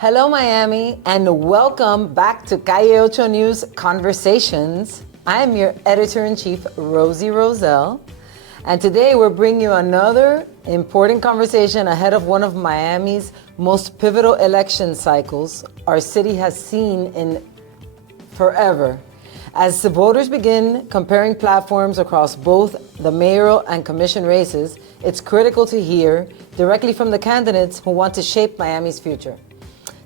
Hello, Miami, and welcome back to Calle Ocho News Conversations. I am your editor-in-chief, Rosi Rosell, and today we're bringing you another important conversation ahead of one of Miami's most pivotal election cycles our city has seen in forever. As the voters begin comparing platforms across both the mayoral and commission races, it's critical to hear directly from the candidates who want to shape Miami's future.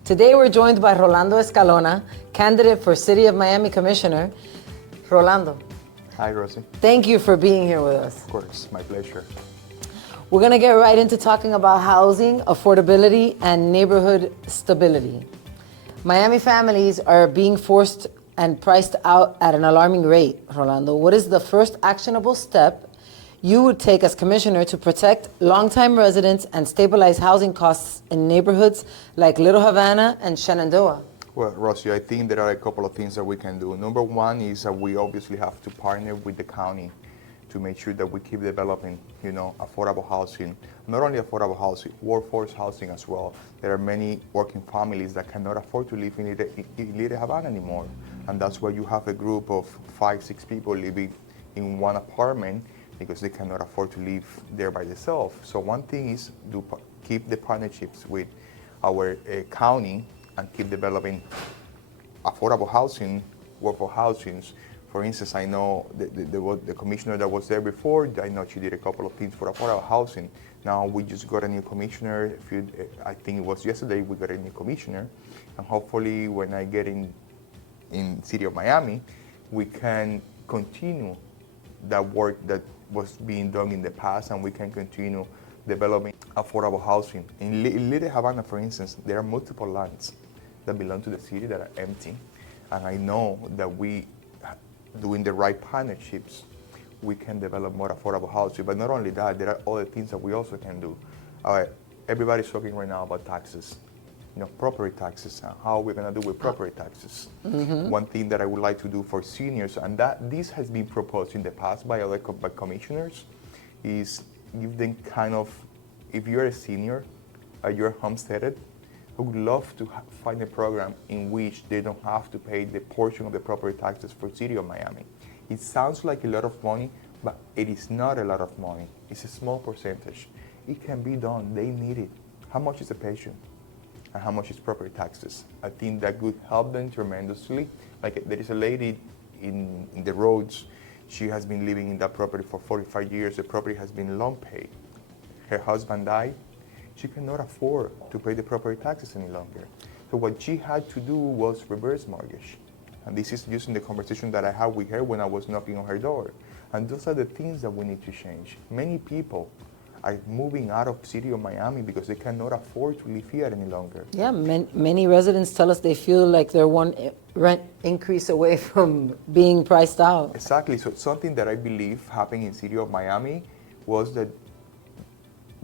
Today we're joined by Rolando Escalona, candidate for City of Miami Commissioner. Rolando. Hi, Rosie. Thank you for being here with us. Of course, my pleasure. We're going to get right into talking about housing, affordability, and neighborhood stability. Miami families are being forced and priced out at an alarming rate. Rolando, what is the first actionable step you would take as commissioner to protect longtime residents and stabilize housing costs in neighborhoods like Little Havana and Shenandoah? Well, Rosie, I think there are a couple of things that we can do. Number one is that we obviously have to partner with the county to make sure that we keep developing, affordable housing. Not only affordable housing, workforce housing as well. There are many working families that cannot afford to live in Little Havana anymore. And that's why you have a group of 5-6 people living in one apartment because they cannot afford to live there by themselves. So one thing is to keep the partnerships with our county and keep developing affordable housing, workforce housings. For instance, I know the commissioner that was there before, I know she did a couple of things for affordable housing. Now we just got a new commissioner. I think it was yesterday we got a new commissioner. And hopefully when I get in City of Miami, we can continue that work that was being done in the past, and we can continue developing affordable housing. In Little Havana, for instance, there are multiple lands that belong to the city that are empty. And I know that we, doing the right partnerships, we can develop more affordable housing. But not only that, there are other things that we also can do. Everybody's talking right now about taxes. Property taxes, how we're going to do with property taxes. Mm-hmm. One thing that I would like to do for seniors, and that this has been proposed in the past by other commissioners, is give them if you're a senior, you're homesteaded, I would love to find a program in which they don't have to pay the portion of the property taxes for City of Miami. It sounds like a lot of money, but it is not a lot of money. It's a small percentage. It can be done. They need it. How much is a patient? And how much is property taxes? I think that would help them tremendously. Like there is a lady in the roads, she has been living in that property for 45 years. The property has been loan paid. Her husband died. She cannot afford to pay the property taxes any longer. So what she had to do was reverse mortgage. And this is using the conversation that I had with her when I was knocking on her door. And those are the things that we need to change. Many people are moving out of City of Miami because they cannot afford to live here any longer. Yeah, many residents tell us they feel like they're one rent increase away from being priced out. Exactly. So something that I believe happened in City of Miami was that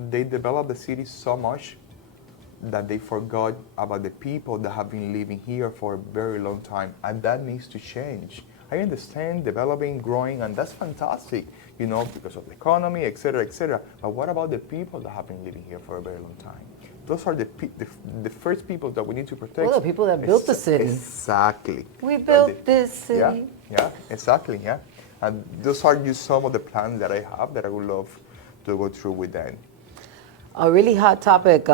they developed the city so much that they forgot about the people that have been living here for a very long time, and that needs to change. I understand developing, growing, and that's fantastic, because of the economy, et cetera, but what about the people that have been living here for a very long time? Those are the first people that we need to protect. Well, the people that built the city. Exactly. We built this city. Yeah, exactly, yeah. And those are just some of the plans that I have that I would love to go through with them. A really hot topic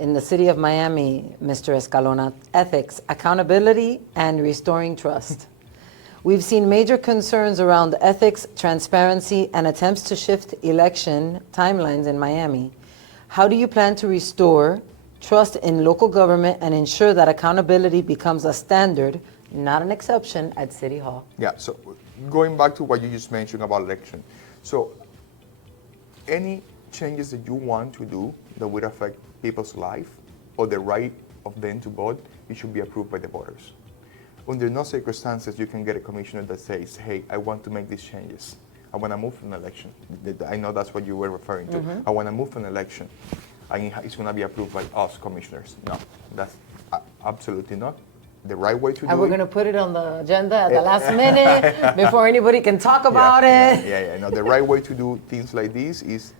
in the city of Miami, Mr. Escalona, ethics, accountability, and restoring trust. We've seen major concerns around ethics, transparency, and attempts to shift election timelines in Miami. How do you plan to restore trust in local government and ensure that accountability becomes a standard, not an exception, at City Hall? Yeah, so going back to what you just mentioned about election. So any changes that you want to do that would affect people's life or the right of them to vote, it should be approved by the voters. Under no circumstances you can get a commissioner that says, hey, I want to make these changes. I want to move from an election. I know that's what you were referring to. Mm-hmm. I want to move from an election. And it's going to be approved by us commissioners. No, that's absolutely not the right way to do it. And we're going to put it on the agenda at the last minute before anybody can talk about it. Yeah. No, the right way to do things like this is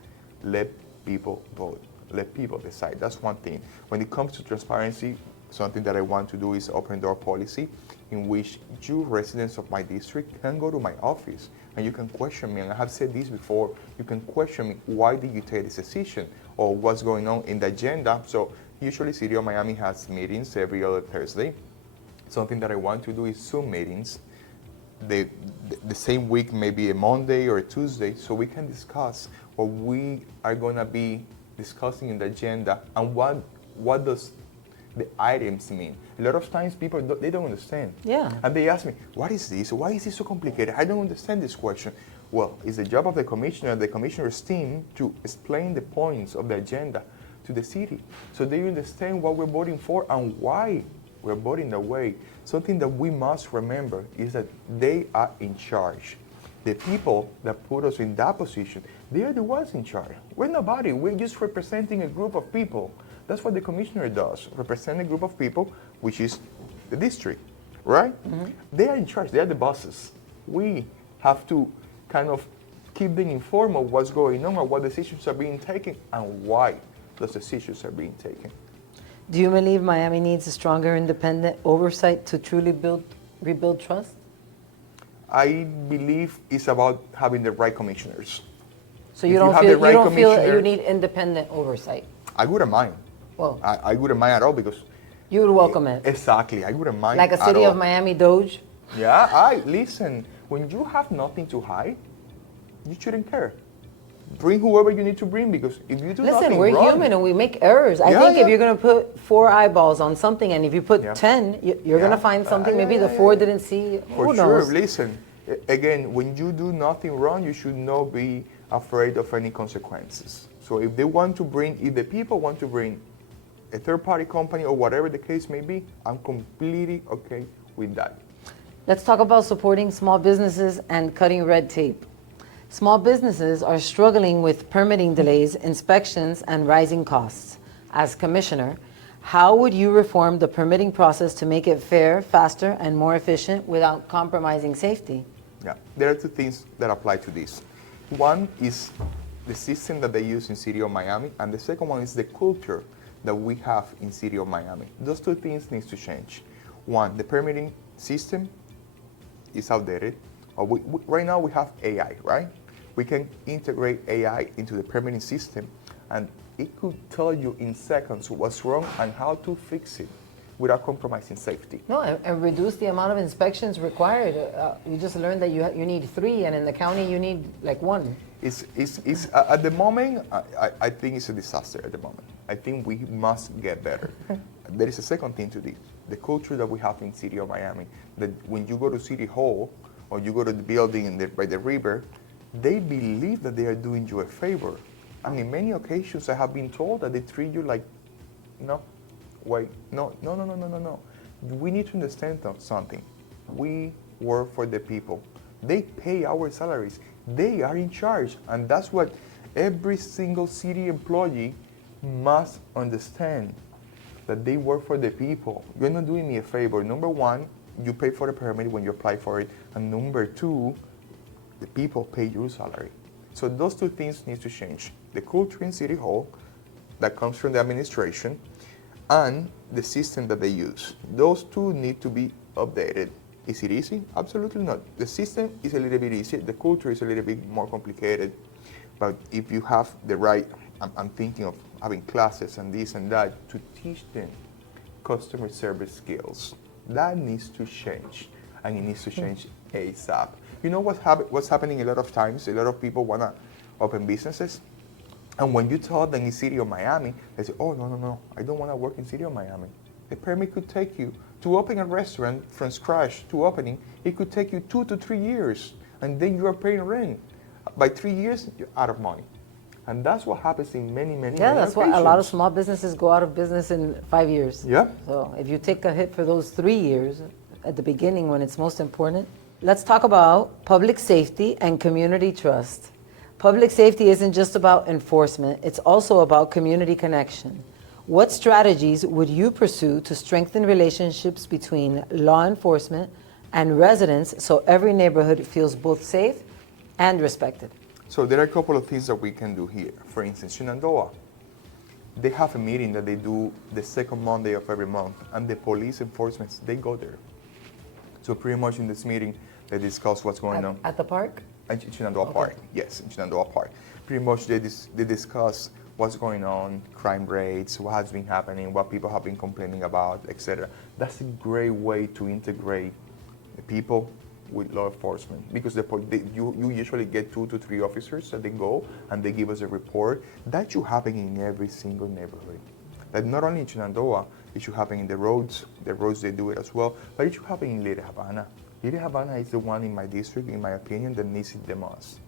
let people vote. Let people decide. That's one thing. When it comes to transparency, something that I want to do is open door policy, in which you residents of my district can go to my office and you can question me. And I have said this before, you can question me, why did you take this decision? Or what's going on in the agenda? So usually City of Miami has meetings every other Thursday. Something that I want to do is Zoom meetings. The same week, maybe a Monday or a Tuesday, so we can discuss what we are going to be discussing in the agenda and what does the items mean. A lot of times people, they don't understand. Yeah. And they ask me, what is this? Why is this so complicated? I don't understand this question. Well, it's the job of the commissioner, the commissioner's team, to explain the points of the agenda to the city so they understand what we're voting for and why we're voting that way. Something that we must remember is that they are in charge. The people that put us in that position, they are the ones in charge. We're nobody. We're just representing a group of people. That's what the commissioner does, represent a group of people, which is the district, right? Mm-hmm. They are in charge. They are the bosses. We have to kind of keep them informed of what's going on, or what decisions are being taken, and why those decisions are being taken. Do you believe Miami needs a stronger independent oversight to truly rebuild trust? I believe it's about having the right commissioners. So you don't feel that you need independent oversight? I wouldn't mind. Well, I wouldn't mind at all, because you would welcome it. Exactly, I wouldn't mind. Like a City of Miami Doge? Yeah, listen, when you have nothing to hide, you shouldn't care. Bring whoever you need to bring, because if you do nothing Listen, we're wrong, human and we make errors. I think if you're going to put 4 eyeballs on something, and if you put 10, you're going to find something maybe the 4 didn't see. For Who sure, knows? listen, again, when you do nothing wrong, you should not be afraid of any consequences. So if the people want to bring a third-party company or whatever the case may be, I'm completely okay with that. Let's talk about supporting small businesses and cutting red tape. Small businesses are struggling with permitting delays, inspections, and rising costs. As commissioner, how would you reform the permitting process to make it fair, faster, and more efficient without compromising safety? Yeah, there are 2 things that apply to this. One is the system that they use in City of Miami, and the second one is the culture that we have in City of Miami. Those 2 things need to change. One, the permitting system is outdated. Right now we have AI, right? We can integrate AI into the permitting system, and it could tell you in seconds what's wrong and how to fix it without compromising safety. No, and reduce the amount of inspections required. You just learned that you need 3, and in the county you need like 1. It's at the moment, I think it's a disaster at the moment. I think we must get better. There is a second thing to this. The culture that we have in City of Miami, that when you go to City Hall or you go to the building by the river, they believe that they are doing you a favor. And in many occasions I have been told that they treat you like, no. We need to understand something. We work for the people. They pay our salaries. They are in charge. And that's what every single city employee must understand, that they work for the people. You're not doing me a favor. Number 1, you pay for the permit when you apply for it. And number 2, the people pay your salary. So those 2 things need to change. The culture in City Hall that comes from the administration, and the system that they use. Those 2 need to be updated. Is it easy? Absolutely not. The system is a little bit easy. The culture is a little bit more complicated. But if you have the right, I'm thinking of having classes and this and that to teach them customer service skills. That needs to change, and it needs to change ASAP. You know what's happening a lot of times? A lot of people want to open businesses, and when you tell them in City of Miami, they say, oh, no, I don't want to work in City of Miami. The permit could take you, to open a restaurant from scratch to opening, it could take you 2 to 3 years, and then you are paying rent. By 3 years, you're out of money. And that's what happens in many that's why a lot of small businesses go out of business in 5 years. Yeah. So if you take a hit for those 3 years at the beginning when it's most important. Let's talk about public safety and community trust. Public safety isn't just about enforcement, it's also about community connection. What strategies would you pursue to strengthen relationships between law enforcement and residents so every neighborhood feels both safe and respected? So there are a couple of things that we can do here. For instance, Shenandoah. they have a meeting that they do the second Monday of every month, and the police enforcement, they go there. So pretty much in this meeting, they discuss what's going on. At the park? In Shenandoah Park, yes, in Shenandoah Park. Pretty much they discuss what's going on, crime rates, what has been happening, what people have been complaining about, etc. That's a great way to integrate the people with law enforcement, because you usually get 2 to 3 officers that they go and they give us a report. That should happen in every single neighborhood. Like not only in Shenandoah, it should happen in the roads they do it as well, but it should happen in Little Havana. Little Havana is the one in my district, in my opinion, that needs it the most.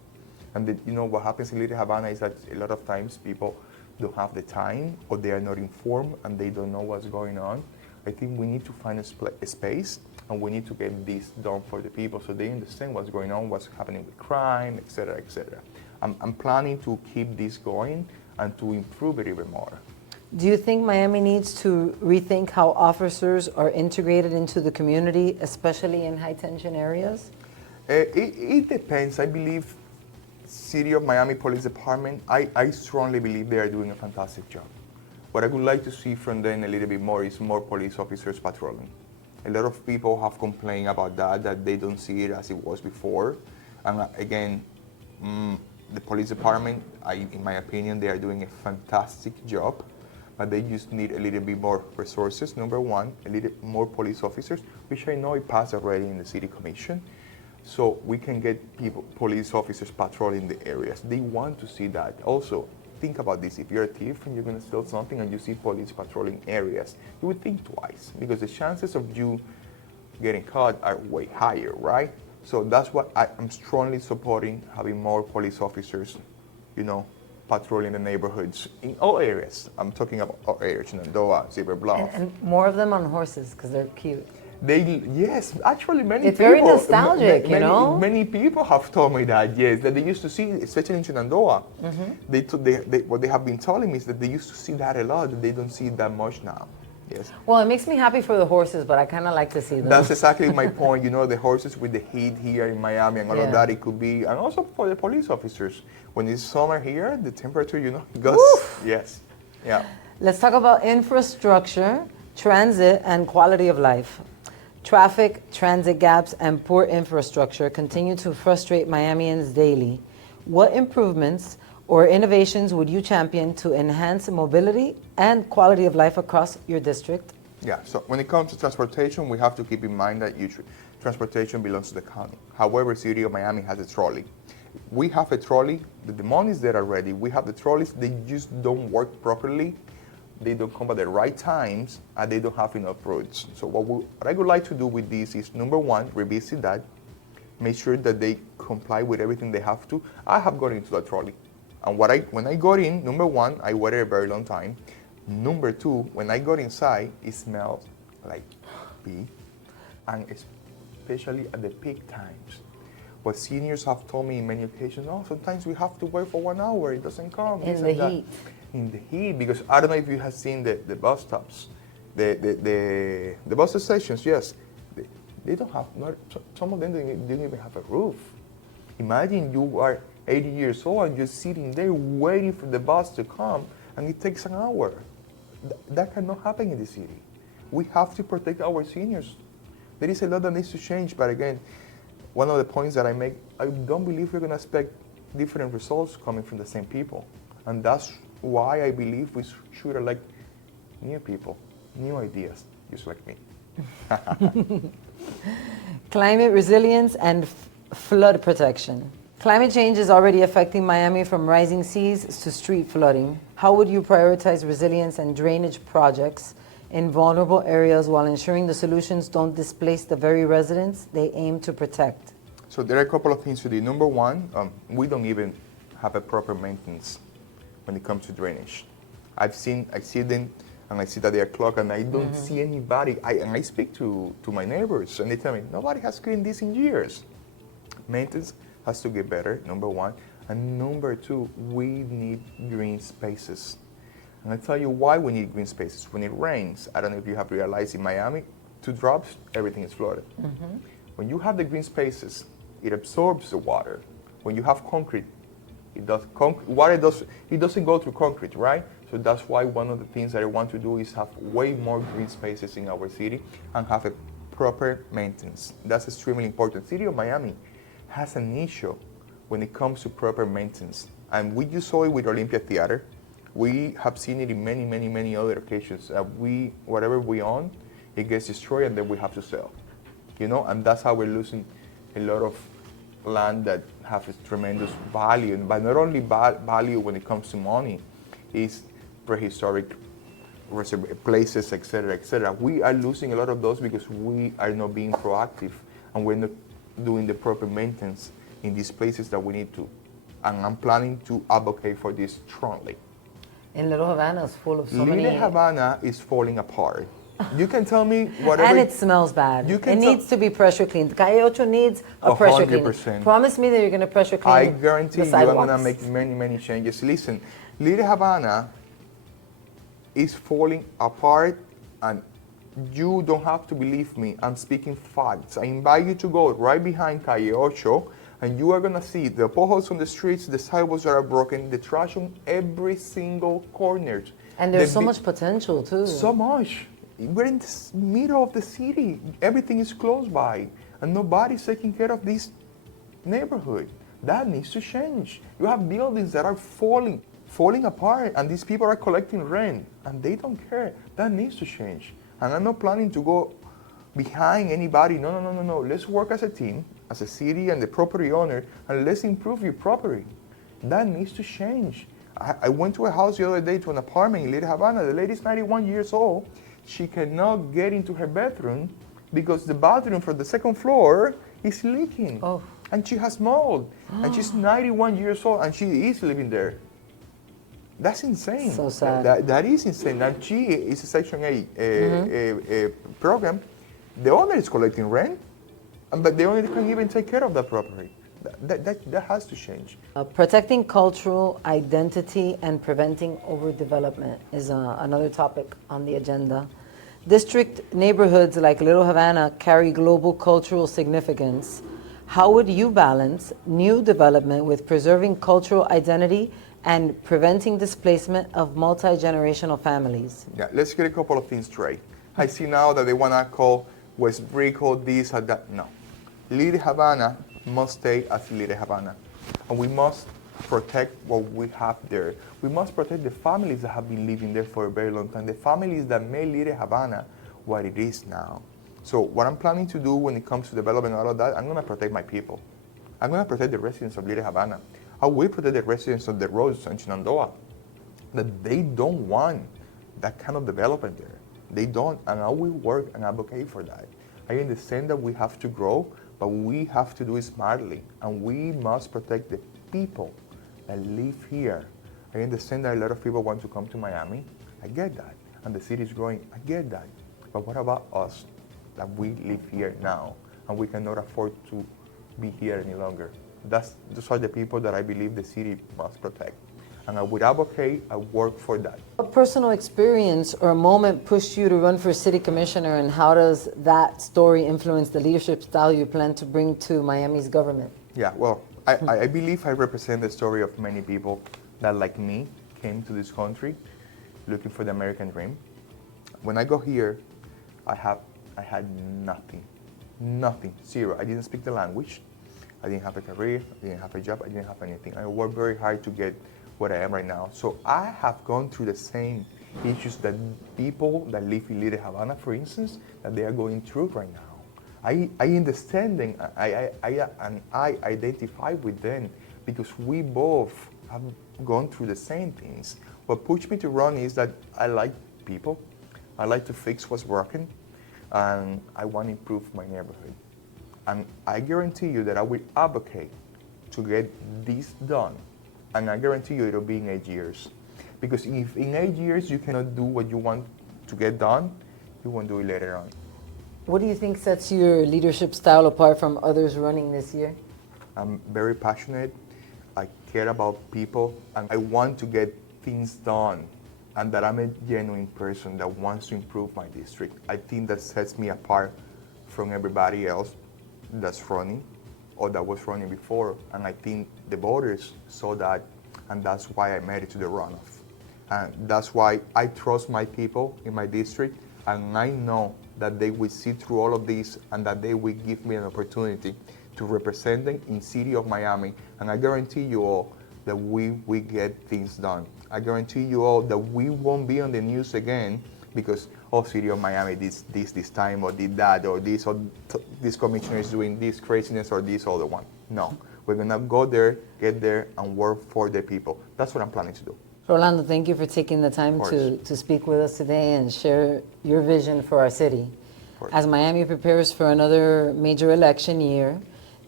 And what happens in Little Havana is that a lot of times people don't have the time, or they are not informed and they don't know what's going on. I think we need to find a space, and we need to get this done for the people so they understand what's going on, what's happening with crime, etc., etc. I'm planning to keep this going and to improve it even more. Do you think Miami needs to rethink how officers are integrated into the community, especially in high-tension areas? It depends. I believe City of Miami Police Department, I strongly believe they are doing a fantastic job. What I would like to see from them a little bit more is more police officers patrolling. A lot of people have complained about that they don't see it as it was before. And again, the police department, in my opinion, they are doing a fantastic job, but they just need a little bit more resources. Number one, a little more police officers, which I know it passed already in the city commission. So we can get police officers patrolling the areas. They want to see that. Also, think about this. If you're a thief and you're going to steal something and you see police patrolling areas, you would think twice, because the chances of you getting caught are way higher, right? So that's what I'm strongly supporting, having more police officers, patrolling the neighborhoods in all areas. I'm talking about all areas, Shenandoah, Silver Bluff. And more of them on horses, because they're cute. Yes, actually many people. It's very nostalgic, Many people have told me that, yes, that they used to see, especially in Shenandoah, what they have been telling me is that they used to see that a lot, that they don't see it that much now. Yes. Well, it makes me happy for the horses, but I kind of like to see them. That's exactly my point. The horses with the heat here in Miami and all of that, it could be, and also for the police officers. When it's summer here, the temperature, it goes. Woof. Yes. Yeah. Let's talk about infrastructure, transit, and quality of life. Traffic, transit gaps, and poor infrastructure continue to frustrate Miamians daily. What improvements or innovations would you champion to enhance mobility and quality of life across your district? Yeah, so when it comes to transportation, we have to keep in mind that transportation belongs to the county. However, City of Miami has a trolley. We have a trolley, the money is there already. We have the trolleys, they just don't work properly. They don't come at the right times, and they don't have enough roads. So what I would like to do with this is, number one, revisit that, make sure that they comply with everything they have to. I have got into the trolley. And when I got in, number one, I waited a very long time. Number two, when I got inside, it smelled like pee, and especially at the peak times. What seniors have told me in many occasions, sometimes we have to wait for 1 hour, it doesn't come. In the heat. In the heat, because I don't know if you have seen the bus stops, the bus stations, yes, they don't have, some of them they don't even have a roof. Imagine you are 80 years old and you're sitting there waiting for the bus to come, and it takes an hour. That cannot happen in the city. We have to protect our seniors. There is a lot that needs to change, but again, one of the points that I make, I don't believe we're going to expect different results coming from the same people. And that's why I believe we should elect new people, new ideas, just like me. Climate resilience and flood protection. Climate change is already affecting Miami, from rising seas to street flooding. How would you prioritize resilience and drainage projects in vulnerable areas while ensuring the solutions don't displace the very residents they aim to protect? So there are a couple of things to do. Number one, we don't even have a proper maintenance when it comes to drainage. I see them, and I see that they are clogged, and I don't see anybody. I speak to my neighbors, and they tell me, nobody has cleaned this in years. Maintenance has to get better, number one. And number two, we need green spaces. And I'll tell you why we need green spaces. When it rains, I don't know if you have realized in Miami, 2 drops, everything is flooded. When you have the green spaces, it absorbs the water. When you have concrete, It doesn't go through concrete, right? So that's why one of the things that I want to do is have way more green spaces in our city and have a proper maintenance. That's extremely important. City of Miami has an issue when it comes to proper maintenance. And we just saw it with Olympia Theater. We have seen it in many, many, many other occasions. Whatever we own, it gets destroyed and then we have to sell. And that's how we're losing a lot of land that has tremendous value, but not only value when it comes to money, is prehistoric places, etc., etc. We are losing a lot of those because we are not being proactive and we're not doing the proper maintenance in these places that we need to. And I'm planning to advocate for this strongly. And Little Havana is full of so many... Little Havana is falling apart. You can tell me whatever... And it smells bad. It needs to be pressure cleaned. Calle Ocho needs a pressure clean. Promise me that you're going to pressure clean. I guarantee you I'm going to make many, many changes. Listen, Little Havana is falling apart, and you don't have to believe me. I'm speaking facts. I invite you to go right behind Calle Ocho, and you are going to see the potholes on the streets, the sidewalks that are broken, the trash on every single corner. And there's so much potential, too. So much. We're in the middle of the city. Everything is close by, and nobody's taking care of this neighborhood. That needs to change. You have buildings that are falling apart, and these people are collecting rent, and they don't care. That needs to change. And I'm not planning to go behind anybody. No. Let's work as a team, as a city and the property owner, and let's improve your property. That needs to change. I went to a house the other day, to an apartment in Little Havana. The lady's 91 years old. She cannot get into her bedroom because the bathroom for the second floor is leaking. Oh. And she has mold. And she's 91 years old and she is living there. That's insane. So sad. That is insane. And she is a Section 8 program. The owner is collecting rent, but the owner can't even take care of that property. That has to change. Protecting cultural identity and preventing overdevelopment is another topic on the agenda. District neighborhoods like Little Havana carry global cultural significance. How would you balance new development with preserving cultural identity and preventing displacement of multi-generational families? Yeah, let's get a couple of things straight. I see now that they want to call West Brickell this or that. No. Little Havana must stay as Little Havana. And we must protect what we have there. We must protect the families that have been living there for a very long time, the families that made Little Havana what it is now. So what I'm planning to do when it comes to developing all of that, I'm going to protect my people. I'm going to protect the residents of Little Havana. I will protect the residents of the roads in Shenandoah, that they don't want that kind of development there. They don't, and I will work and advocate for that. I understand that we have to grow, but we have to do it smartly, and we must protect the people that live here. I understand that a lot of people want to come to Miami. I get that. And the city is growing. I get that. But what about us, that we live here now, and we cannot afford to be here any longer? Those are the people that I believe the city must protect. And I would advocate, I work for that. A personal experience or a moment pushed you to run for city commissioner, and how does that story influence the leadership style you plan to bring to Miami's government? Yeah, well, I believe I represent the story of many people that, like me, came to this country looking for the American dream. When I got here, I had nothing, zero. I didn't speak the language. I didn't have a career, I didn't have a job, I didn't have anything. I worked very hard to get what I am right now. So I have gone through the same issues that people that live in Little Havana, for instance, that they are going through right now. I understand them, and I identify with them because we both have gone through the same things. What pushed me to run is that I like people, I like to fix what's broken, and I want to improve my neighborhood. And I guarantee you that I will advocate to get this done. And I guarantee you it'll be in 8 years. Because if in 8 years you cannot do what you want to get done, you won't do it later on. What do you think sets your leadership style apart from others running this year? I'm very passionate. I care about people, and I want to get things done. And that I'm a genuine person that wants to improve my district. I think that sets me apart from everybody else that's running or that was running before. And I think the voters saw that and that's why I made it to the runoff. And that's why I trust my people in my district, and I know that they will see through all of this and that they will give me an opportunity to represent them in city of Miami. And I guarantee you all that we will get things done. I guarantee you all that we won't be on the news again because, oh, city of Miami this time, or did that, or this commissioner is doing this craziness or this other one. No, we're gonna go there, get there, and work for the people. That's what I'm planning to do. Rolando, thank you for taking the time to speak with us today and share your vision for our city. As Miami prepares for another major election year,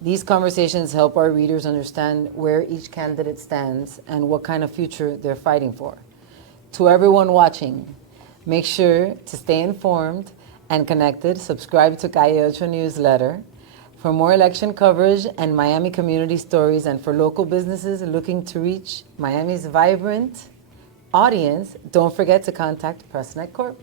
these conversations help our readers understand where each candidate stands and what kind of future they're fighting for. To everyone watching, make sure to stay informed and connected. Subscribe to Calle Ocho newsletter for more election coverage and Miami community stories, and for local businesses looking to reach Miami's vibrant audience. Don't forget to contact PressNet Corp.